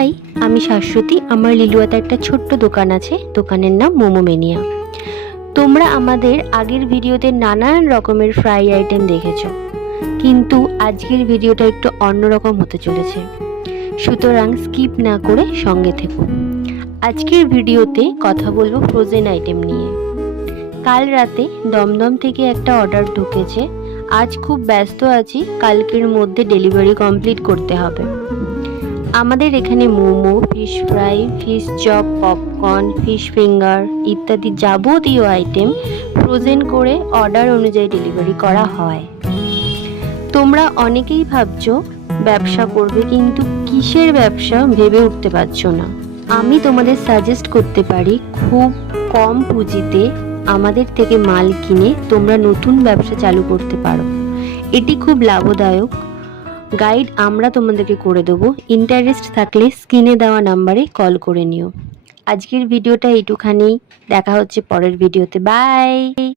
High, আমি শাশ্বতী। আমার লিলুয়াতে একটা ছোট্ট দোকান আছে, দোকানের নাম মোমো মেনিয়া। তোমরা আমাদের আগের ভিডিওতে নানান রকমের ফ্রাই আইটেম দেখেছো, কিন্তু আজকের ভিডিওটা একটু অন্যরকম হতে চলেছে, সুতরাং স্কিপ না করে সঙ্গে থেকো। আজকের ভিডিওতে কথা বলবো ফ্রোজেন আইটেম নিয়ে। কাল রাতে দমদম থেকে একটা অর্ডার ঢুকেছে, আজ খুব ব্যস্ত আছি, কালকের মধ্যে ডেলিভারি কমপ্লিট করতে হবে। আমাদের এখানে momo, fish fry, fish chop, popcorn, fish finger ইত্যাদি যাবতীয় আইটেম ফ্রোজেন করে অর্ডার অনুযায়ী ডেলিভারি করা হয়। তোমরা অনেকেই ভাবছো ব্যবসা করবে, কিন্তু কিসের ব্যবসা ভেবে উঠতে পারছো না। আমি তোমাদের সাজেস্ট করতে পারি, খুব কম পুঁজিতে আমাদের থেকে মাল কিনে তোমরা নতুন ব্যবসা চালু করতে পারো। এটি খুব লাভদায়ক। গাইড আমরা তোমাদেরকে করে দেবো। ইন্টারেস্ট থাকলে স্ক্রিনে দেওয়া নাম্বারে কল করে নিও। আজকের ভিডিওটা এইটুখানি, দেখা হচ্ছে পরের ভিডিওতে। বাই।